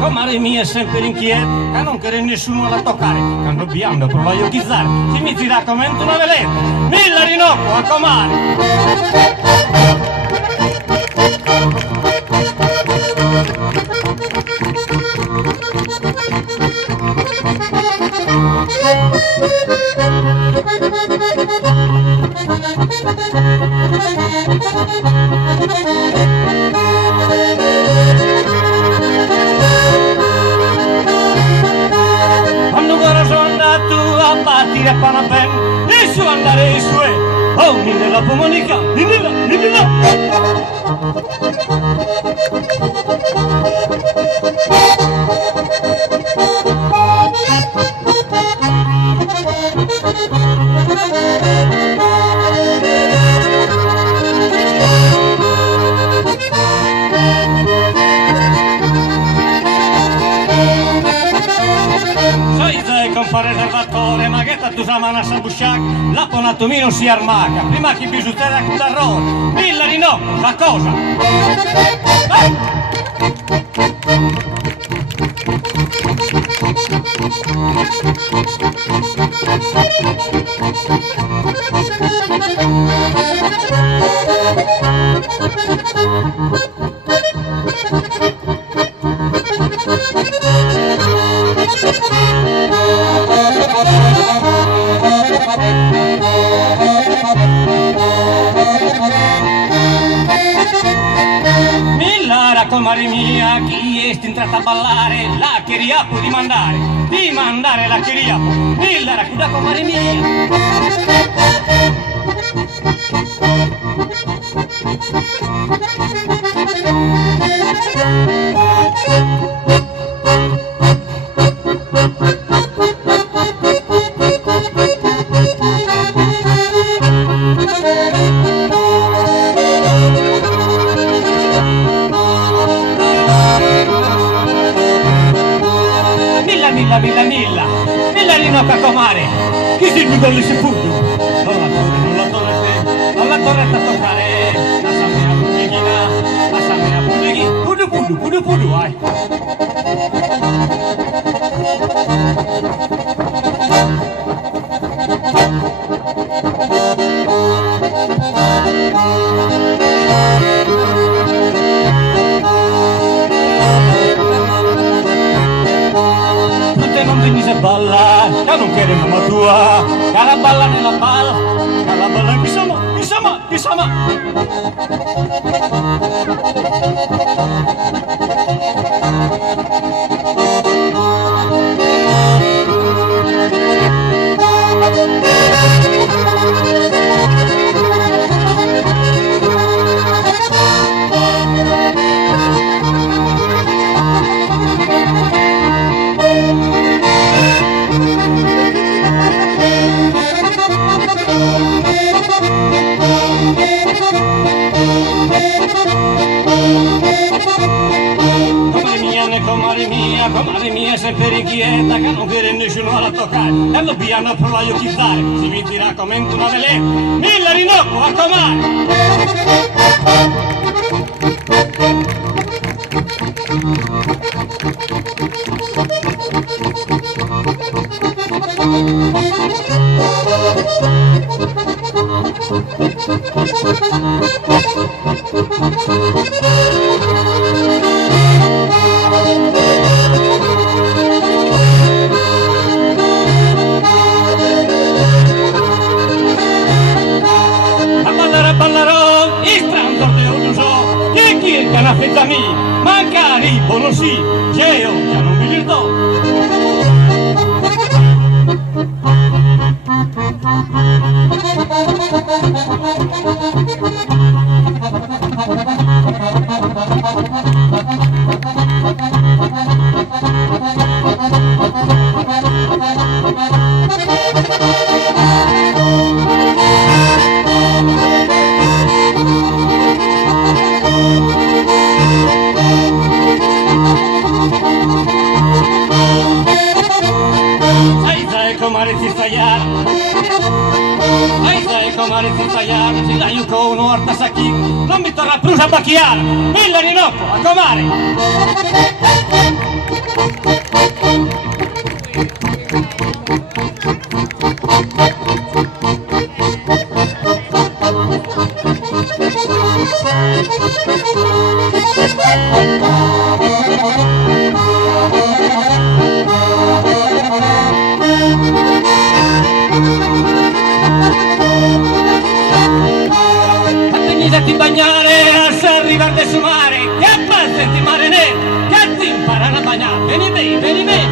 Comare mia è sempre inquieta, che non quere nessuno la toccare, quando biando prova a iocchizzare, si mi tira come una veletta, milla rinocco a comare. Partire a Panapen e su andare su oh nella pomonica nella compare Salvatore, ma che tu sa mana sa busciac, la ponatomino si armaca, prima che bisutera con l'errore, milla di no, la cosa. Comare mia, chi è entrata a ballare, la queria di mandare la queria, milla raccuda comare mia. Milla rinocca comare, chi si mi golli si pudu, non la torretta a toccare, lasciami la pudeghina, pudu, vai. Balla, che non chiede mamma tua, che la balla nella palla, che la balla bisama. Comare mia, sempre inquieta, che non chiede nessuno alla toccare. E lo piano per la iocchizzare, si mi tira come una veletta, milla rinocco a comare. Ballarò, il transorteo d'uso, che chi è una fetta mia, mancari, bonosì, che non mi dirò. Comare si saiar, si dai un cono orta sacchi, non mi torna più a bacchiare, milla rinocco a comare. Di bagnare a San River del mare, che passa di mare nero, che ti imparano a bagnare, vieni me.